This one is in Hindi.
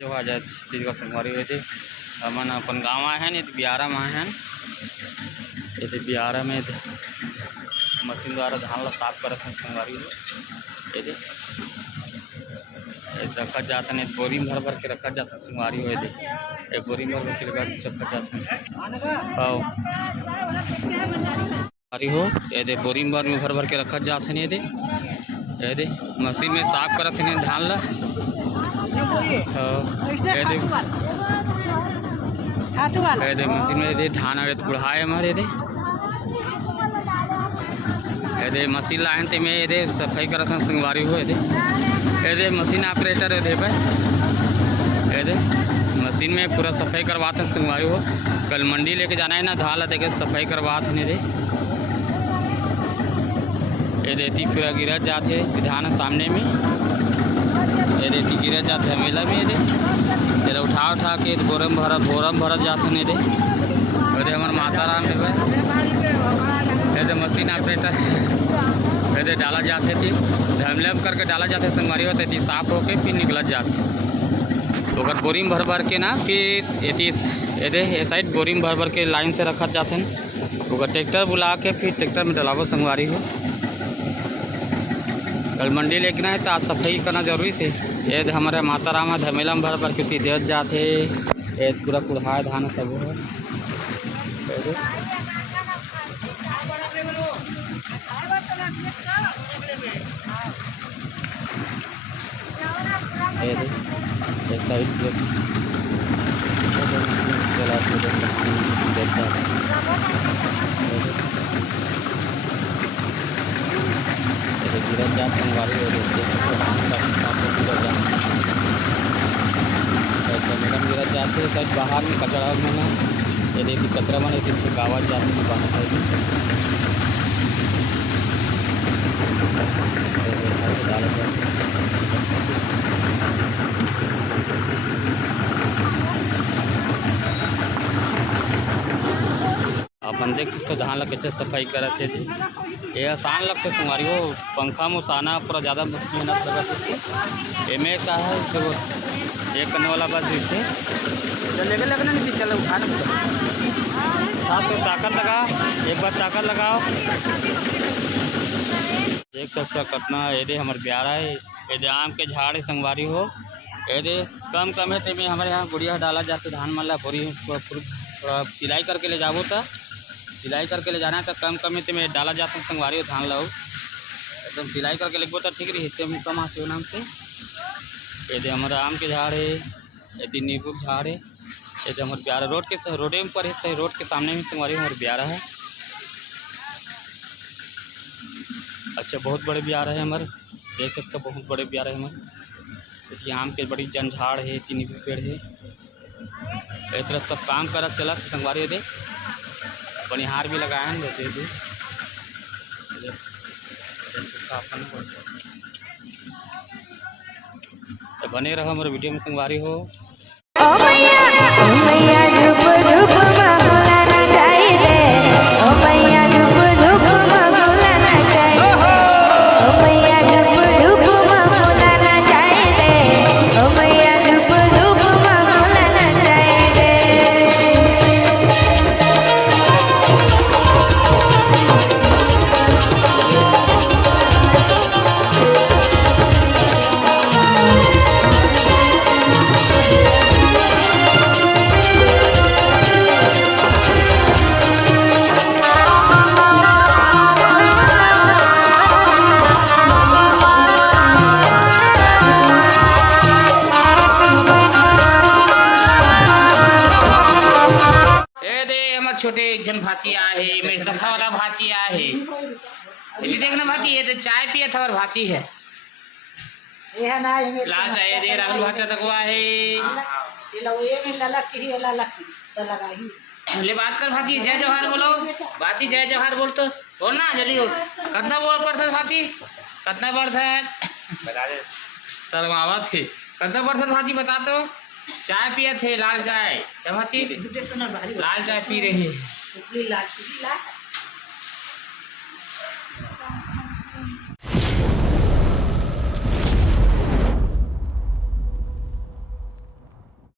जो आज चीज का संगवारी हुए थे हमन अपन गाँव आए हैं बिहारा में आए हैं। ये बिहारा में मशीन द्वारा धान ला साफ करत हैं संगवारी हो। ये रखा जाता है बोरी में भर भर के रखा जाता है संगवारी हो। एक बोरी में भर भर के रखा जाता है हो। ये बोरी में भर भर के रखा जाता है। ये मशीन में साफ करत हैं धान ला। मशीन में धान आवे तो बुढ़ाए हमारे ये मशीन लाइन ते में ये सफाई करत हैं संगवारी हो। ये मशीन ऑपरेटर है ये मशीन में पूरा सफाई करवाते हैं संगवारी हो। कल मंडी लेके जाना है ना धान ला देखे सफाई करवाते हैं। ये देती पूरा गिरा जाते धान सामने में ये देती गिरा जाते है मेला में। ये उठा के बोरम भरत जाते हैं। ये हमारे माता राम है ये मशीन ऑपरेटर ये डाला जाते थी धमलम करके डाला जाते संगवारी होते थी साफ होके फिर निकलत जाते तो अगर बोरी में भर भर के ना फिर ये साइड बोरी में भर भर के लाइन से रखा जाते हैं। तो ट्रैक्टर बुला के फिर ट्रैक्टर में डलावो संगवारी हो। कल मंडी लेके ना है तो आज सफाई करना जरूरी से। ये हमारे माता राम धमेला में भर भर के दे जाते ये पूरा कुढ़ाए धान सब है। गिरत जात संगवारी हो मैडम गिरत जाते शायद बाहर में कचरा में ना ये देखिए कचरा में गाँव जाते बाहर अपन देख सकते धान ला कैसे सफाई करते थे। ये आसान लगते संगवारी हो पंखा में उसाना पूरा ज़्यादा मेहनत लगती एम का है तो ये करने वाला बस इसे चलेगा लगना नहीं चलो उठाने साथ तो ताकत लगा एक बार ताकत लगाओ। देख सकते हो कितना ये हमारे प्यारा है ये आम के झाड़ है संगवारी हो। ये कम कम है में हमारे यहाँ गुड़िया डाला जाते धान माला बोरी थोड़ा सिलाई करके ले जाओ तो सिलाई करके ले जाना है तो कम कम में डाला जाता है संगवारी हो धान लाओ एकदम सिलाई करके लिखो तो ठीक रही हिस्से में कम आते हो नाम से। ये हमारा आम के झाड़ है ये नींबू के झाड़ है ये हमारे प्यारा रोड के रोडे पर है सही रोड के सामने में संगवारी हमारे प्यारा है। अच्छा बहुत बड़े प्यारा है हमारे देख सकते हो बहुत बड़े प्यारा है हमारे। आम के बड़ी जनझाड़ है नींबू पेड़ है एक तरफ सब काम कर चला संगवारी दे बनिहार भी लगाए हैं वैसे तो बने रहो हमारे वीडियो में संगवारी हो। छोटे एक जन भाची आहे मैं सखा वाला भाची आहे ये देखना भाची ये तो चाय पिए था और भाची है ये ना ये ला चाय दे राहुल भाचा तक हुआ है ये में ललक ही ललक तो लगाई ले बात कर भाची जय जोहार बोलो भाची जय जोहार बोल तो बोल ना जल्दी हो कितना बोल पड़ता भाची कितना परसेंट बता दे सर आवाज थी कितना परसेंट भाची बता तो चाय पिए थे लाल चाय, क्या भाती लाल चाय पी रही है।